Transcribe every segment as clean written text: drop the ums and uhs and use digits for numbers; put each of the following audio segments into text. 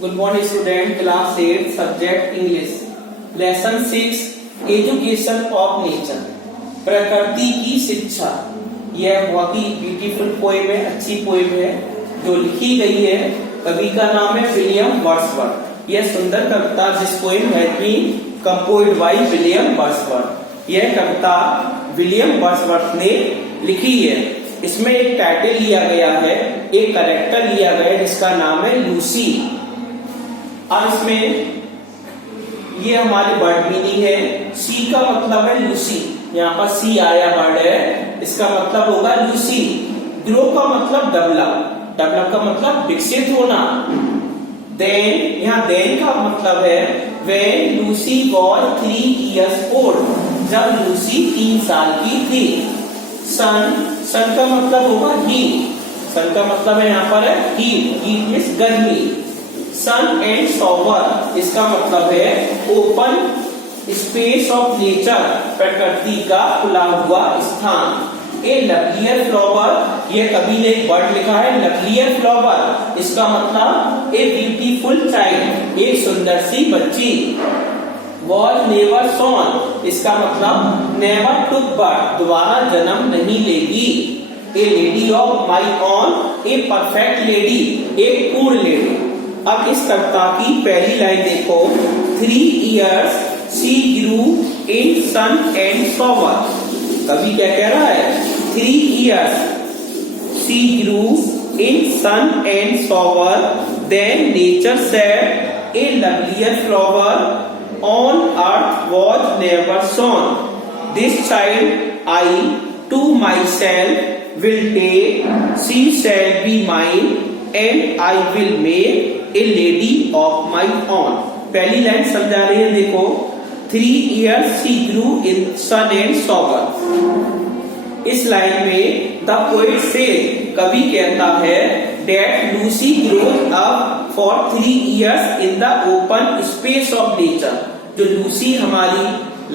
Good morning student, class 8 subject English lesson 6 education of nature प्रकृति की शिक्षा। यह बहुत ही ब्यूटीफुल पोएम है, अच्छी पोएम है जो लिखी गई है। कवि का नाम है विलियम वर्ड्सवर्थ। यह सुंदर कविता this poem has been composed by William Wordsworth. यह कविता विलियम वर्ड्सवर्थ ने लिखी है। इसमें एक टाइटल लिया गया है, एक कैरेक्टर लिया गया है जिसका नाम है लूसी। अब इसमें ये हमारी वर्ड मीनिंग है। सी का मतलब है लूसी, यहाँ पर सी आया वर्ड है, इसका मतलब होगा लूसी। ग्रो का मतलब डेवलप, डेवलप का मतलब विकसित होना। देन, यहाँ देन का मतलब है when Lucy was 3 years old, जब लूसी 3 साल की थी। सन, सन का मतलब होगा हीट, सन का मतलब है यहाँ पर है हीट, हीट मीन्स गर्मी। सन एंड शॉवर, इसका मतलब है ओपन स्पेस ऑफ नेचर, प्रकृति का खुला हुआ स्थान। ए लवलियर फ्लावर, ये कवि ने एक वर्ड लिखा है लवलियर फ्लावर, इसका मतलब ए ब्यूटीफुल चाइल्ड, एक सुंदर सी बच्ची। वॉज नेवर सॉन, इसका मतलब नेवर टुक बर्थ, दोबारा जन्म नहीं लेगी। ए lady of my on, a perfect lady, एक पूर्ण लेडी। अब इस कविता की पहली लाइन देखो, 3 years she grew in sun and shower। कवि क्या कह रहा है? 3 years she grew in sun and shower, then nature said a lovelier flower on earth was never sown। This child I to myself will take, she shall be mine and I will make a lady of my own। पहली line समझा रही है, देखो 3 years she grew in sun and shower। इस line में the poet से, कवि कहता है that Lucy grows up for 3 years in the open space of nature। जो लूसी हमारी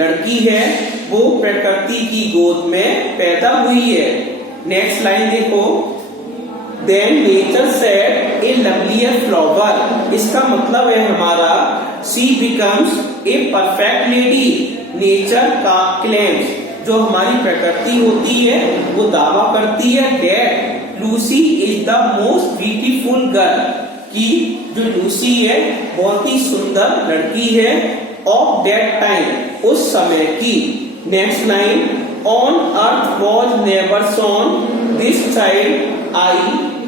लड़की है वो प्रकृति की गोद में पैदा हुई है। नेक्स्ट लाइन देखो, Then nature said a lovelier flower, इसका मतलब है हमारा she becomes a perfect lady। Nature का क्लेम्स, जो हमारी प्रकृति होती है वो दावा करती है that Lucy is the most beautiful girl, कि जो लूसी है बहुत ही सुंदर लड़की है of that time, उस समय की। Next line, on earth was never sown, this child I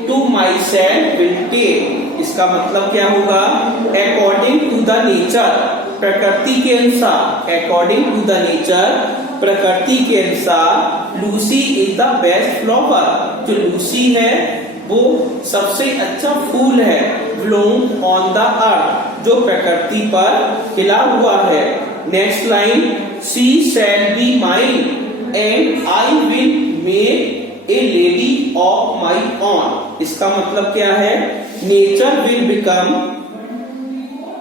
to myself will take, इसका मतलब क्या होगा? According to the nature, प्रकृति के अनुसार, according to the nature, प्रकृति के अनुसार Lucy is the best flower, जो लूसी है वो सबसे अच्छा फूल है। ब्लूम ऑन द अर्थ, जो प्रकृति पर खिला हुआ है। Next line, she shall be mine and I will make a lady of my on, इसका मतलब क्या है? Nature will become,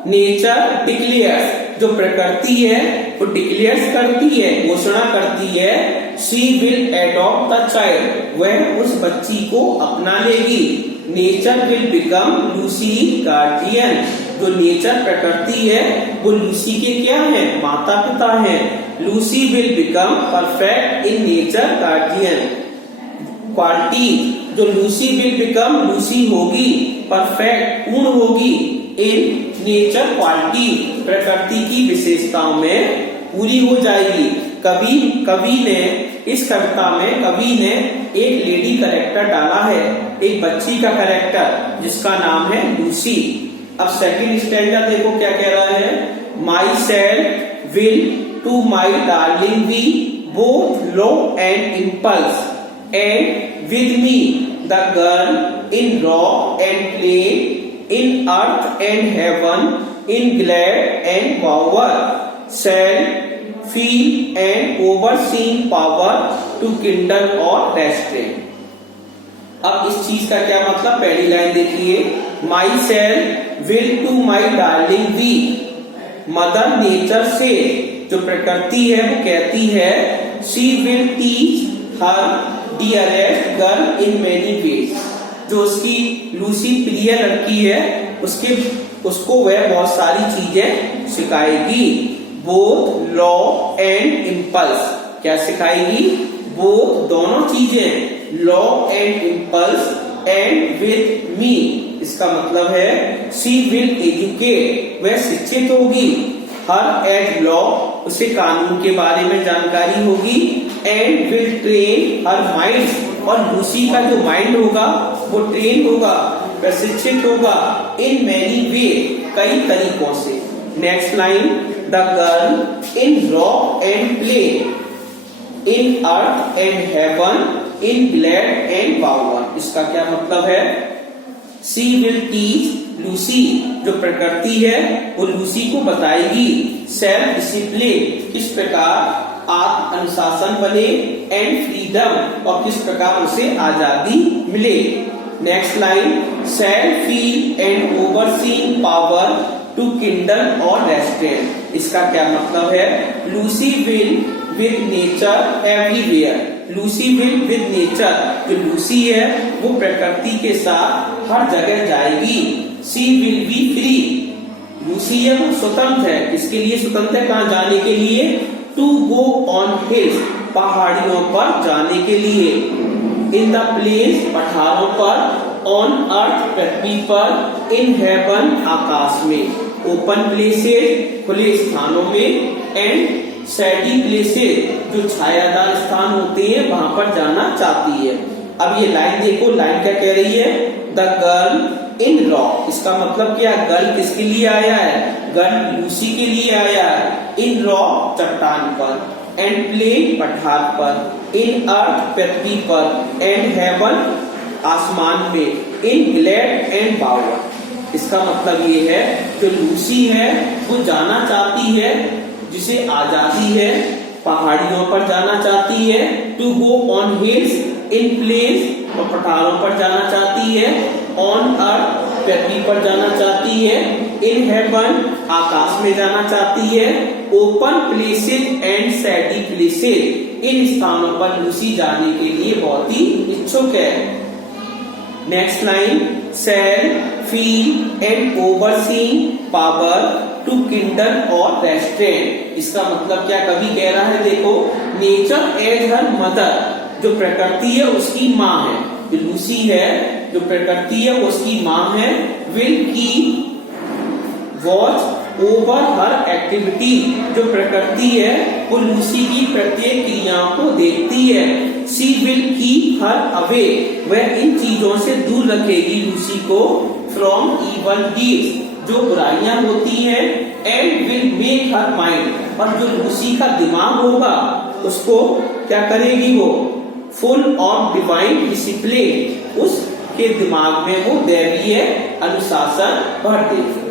nature declares, जो प्रकृति है वो डिक्लेयर्स करती है, घोषणा करती है। She will adopt the child, वह उस बच्ची को अपना लेगी। Nature will become Lucy guardian, जो नेचर प्रकृति है वो लूसी के क्या है? माता पिता है। Lucy will become perfect in nature guardian quality, जो लूसी विल बिकम, लूसी होगी परफेक्ट, पूर्ण होगी इन नेचर क्वालिटी, प्रकृति की विशेषताओं में पूरी हो जाएगी। कवि ने इस कविता में कवि ने एक लेडी कैरेक्टर डाला है, एक बच्ची का कैरेक्टर जिसका नाम है लूसी। अब सेकंड स्टैंडा देखो क्या कह रहा है, myself will to my darling be both law and impulse, and with me the girl in rock and plain, in earth and heaven, in glad and power, shall feel and overseeing power to kindle or restrain। अब इस चीज का क्या मतलब? पहली line देखिए, myself will to my darling be, mother nature से, जो प्रकृति है वो कहती है, she will teach her dearest girl in many ways, जो उसकी लूसी प्रिय लड़की है उसके उसको वह बहुत सारी चीजें सिखाएगी। बोथ लॉ एंड इम्पल्स, क्या सिखाएगी? बोथ, दोनों चीजें, law and impulse and with me, इसका मतलब है शी विल एजुकेट, वह शिक्षित होगी। हर एट लॉ, उसे कानून के बारे में जानकारी होगी। And will train her mind, और लूसी का जो माइंड होगा वो ट्रेन होगा, प्रशिक्षित होगा। इन मैनी वे, कई तरीकों से। Next line, the girl in rock and play, in earth and heaven, in glad and बावन, इसका क्या मतलब है? शी विल टीच लूसी, जो प्रकृति है वो लूसी को बताएगी सेल्फ डिसिप्लिन, किस प्रकार आत्म अनुशासन बने, एंड फ्रीडम, और किस प्रकार उसे आजादी मिले। Next line, shall feel and overseeing power to kindle or restrain, इसका क्या मतलब है? Lucy will with nature everywhere, Lucy will with nature, जो लूसी है वो प्रकृति के साथ हर जगह जाएगी। She will be free, Lucy है वो स्वतंत्र है, इसके लिए स्वतंत्र है, कहाँ जाने के लिए? टू गो ऑन हिल्स, पहाड़ियों पर जाने के लिए। इन द प्लेस, पठारों पर। ऑन अर्थ, पृथ्वी पर। इन हेवन, आकाश में। ओपन प्लेसेस, खुले स्थानों में। एंड शैडी प्लेसेस, जो छायादार स्थान होते हैं वहां पर जाना चाहती है। अब ये लाइन देखो, लाइन क्या कह रही है? द गर्ल इन रॉक, इसका मतलब क्या? गर्ल किसके लिए आया है? गर्ल लूसी के लिए आया है। इन रॉक, चट्टान पर। एंड प्लेन, पठार पर। इन अर्थ, पृथ्वी पर। एंड हेवन, आसमान में। इन ग्लैड एंड बावन, इसका मतलब ये है जो लूसी है वो जाना चाहती है, जिसे आजादी है, पहाड़ियों पर जाना चाहती है। To go on hills, in place, और पठारों पर जाना चाहती है। ऑन अर्थ, पृथ्वी पर जाना चाहती है। इन हेवन, आकाश में जाना चाहती है। Open places and sady places, इन स्थानों पर लूसी जाने के लिए बहुत ही इच्छुक है। Next line, shall feel and overseeing power to kindle or restrain, इसका मतलब क्या? कवि कह रहा है देखो, नेचर एज हर मदर, जो प्रकृति है उसकी माँ है, जो लूसी है जो प्रकृति है उसकी माँ है। Will keep watch over her activity, जो प्रकृति है वो लूसी की प्रत्येक क्रियाओं को देखती है। She will keep her away, वह इन चीजों से दूर रखेगी लूसी को। फ्रॉम इवल डीड्स, जो बुराइयां होती हैं। And will make her mind, और जो लूसी का दिमाग होगा उसको क्या करेगी? वो फुल ऑफ डिवाइन डिसिप्लिन, उसके दिमाग में वो दैवीय अनुशासन भर देगी।